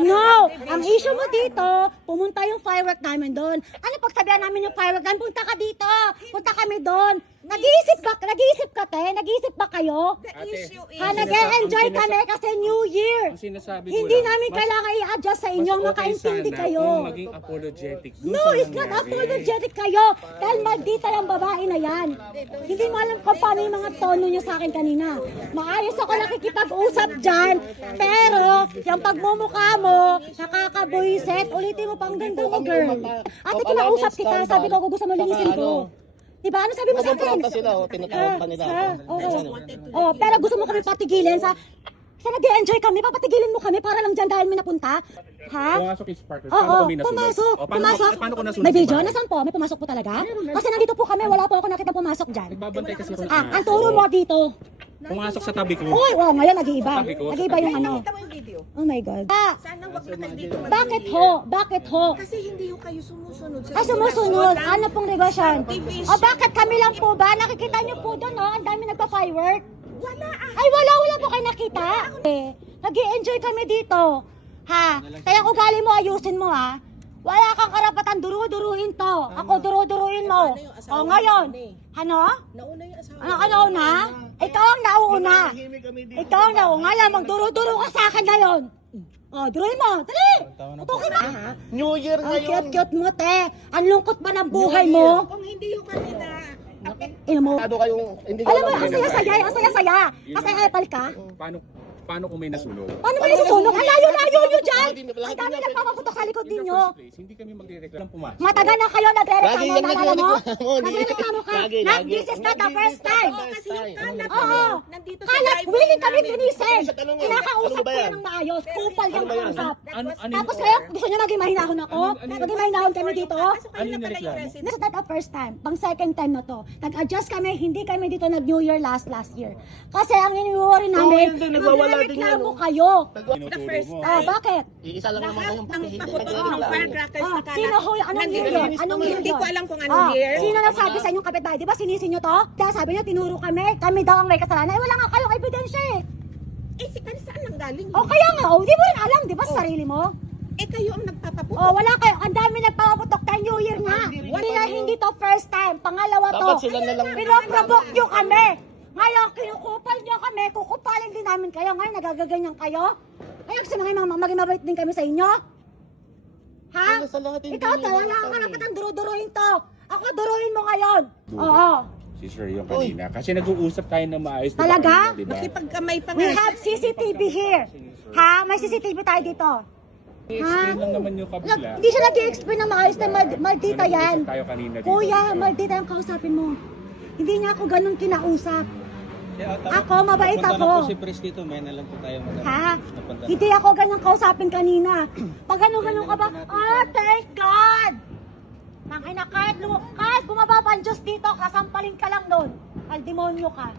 No, ang issue mo dito, pumunta yung firework namin doon. Ano pagsabihan namin yung firework namin? Punta ka dito, punta kami doon. Nag-iisip ka, te? Nag-iisip ba kayo? Nag-e-enjoy kami kasi New Year. Hindi namin kailangan i-adjust sa inyo, makaintindi kayo. Maging apologetic. No, it's not apologetic kayo. Dahil maldita yung babae na yan. Hindi mo alam kung paano yung mga tono niya sa akin kanina. Maayos ako nakikipag-usap dyan, pero yung pagmumukha mo, nakakabuiset, ulitin mo pang ganda mo, girl. Ate, kinausap kita, sabi ko, gusto mo linisin ko. Diba? Ano sabi mo sa akin? Tinatawag pa nila. Oh, pero gusto mo kami patigilin sa nag-e-enjoy kami, papatigilin mo kami para lang dyan dahil may napunta? Ha? Pumasok yung sparkler. Oo, pumasok. Paano ko nasunod? May video? Nasaan po? May pumasok po talaga? Kasi nandito po kami, wala po ako nakita pumasok dyan. Nagbabantay kasi ako. Ang turo mo dito. Pumasok sa tabi ko. Uy, ngayon nag-iiba. Nag-iiba yung ano. Kita mo yung video. Oh my God. Sana wag na kayo dito Bakit ho? Bakit ho? Kasi hindi ho kayo sumusunod sa Sumusunod. regulasyon ng Ano pong negosyon? activist. O bakit kami lang po ba? Nakikita niyo po doon, oh. Ang dami nagpa-firework. Wala Ay, wala po kayo nakita. Nag-i-enjoy kami dito. Ha? Kaya ugali mo, ayusin mo, ha? Wala kang karapatan, duru-duruin to. Ako, duru-duruin mo. O, ngayon. Ano? Nauna yung asawa. Ano ka nauna? Ikaw ang nauuna. Ikaw ang nauuna. Ngayon, magduru-duro ka sa akin ngayon. O, duruin mo. Dali! Tutukin mo. New Year Ang ngayon. cute-cute mo, te. Ang lungkot ba ng buhay mo? Kung hindi yung kanina, Ino mo. Masyado kayong hindi ko Alam mo, alam. ang saya-saya. Kasi epal ka. Paano kung may nasunog? Paano ba nasusunog? Ang layo-layo nyo dyan! Ang dami nagpapaputok sa likod ninyo. Hindi kami magre-reklamo pumasok. Matagal na kayo nagre-reklamo, Lagi yan naalala mo? nagre-reklamo. Nagre-reklamo ka. Lagi. This is not the first time. kasi yung kalat Oo. nandito sa Kalat, driveway willing kami namin. linisin. Sa tanong mo, Kinakausap ano ba ko yan? yan ng maayos. Kupal yung kausap. Ano Tapos kayo, gusto nyo maging mahinahon ako? Maging mahinahon kami dito? Kaso kayo Ano na yung pala yung nireklamo? resident. This is not the first time. Pang second time na to. Nag-adjust kami, hindi kami dito nag-New Year last year. Kasi ang iniwari namin, yun din, nagwawala din yan, nagreklamo oh. kayo. The first mo. Oh, time. bakit? Iisa lang naman Lahat kayong ng hindi paputok ng nagreklamo. firecrackers na kalat. Sino ho? Anong Nandito year yun. yun? Anong year Hindi yun? ko alam kung anong year. Sino nagsabi sa inyong kapitbahay? Di ba sinisin nyo to? Dahil sabi nyo, tinuro kami. Kami daw ang may kasalanan. Eh, wala nga kayong ebidensya eh. Saan lang galing yun? O kaya nga, di mo rin alam, di ba, sa sarili mo? Kayo ang nagpapaputok. Wala kayo. Ang dami nagpapaputok tayo New Year nga. Hindi to first time. Pangalawa to. Dapat sila na lang. Pinoprovoke nyo kami. Ngayon, kinukupal nyo kami. Kukupalin din namin kayo. Ngayon, nagagaganyan kayo. Ngayon, gusto mga maging mabait din kami sa inyo? Ha? Wala sa lahat, hindi Ikaw nyo talaga naman ang kami. karapatan duro-duruin to. Ako, duruin mo ngayon. Oo. Si Sir yung kanina. Kasi nag-uusap tayo na maayos. Talaga? Diba? Makipagkamay pa We nga. have CCTV here. Ha? May CCTV tayo dito. I-explain lang naman yung kabila. Hindi siya nag-i-explain ng maayos na maldita yan. Nag-uusap tayo kanina dito. Kuya, maldita yung kausapin mo. Hindi niya ako ganun kinausap. Ako, mabait Punta na po ako. si Pres dito, may na lang po tayo Ha? Napunta na. Hindi ako ganun kausapin kanina. Pag ganun ka ba, thank God! Tangina, kahit bumaba pa ang Diyos dito, kasampalin ka lang doon. Al demonyo ka.